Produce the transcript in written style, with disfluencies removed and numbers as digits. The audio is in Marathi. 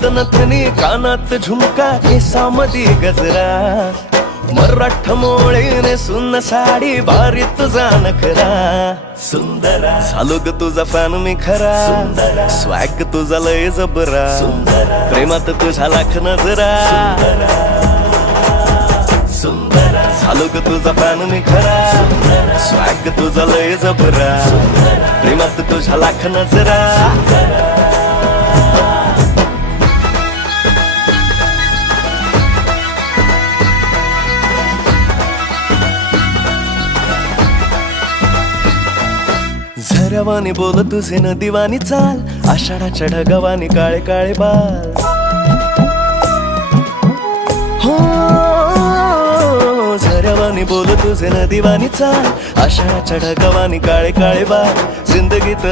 डोळ्यात नथनी कानात झुमका केसामधी गजरा मराठ मोळीने सुन्न साडी भारी तुझा नखरा सुंदरा झालो ग तुझा फॅन मी खरा सुंदरा स्वॅग तुझा लय जबरा सुंदरा प्रेमात तुझा लाख नजरा सुंदरा झालो ग तुझा फॅन मी खरा स्वॅग तुझा लय जबरा प्रेमात तुझा लाख नजरा झऱ्यावानी बोल तुझे नदीवानी चाल आषाढाच्या ढगावानी काळे काळे बाल हो झऱ्यावानी बोल तुझे नदीवानी चाल आषाढाच्या ढगावानी काळे काळे बाल जिंदगीत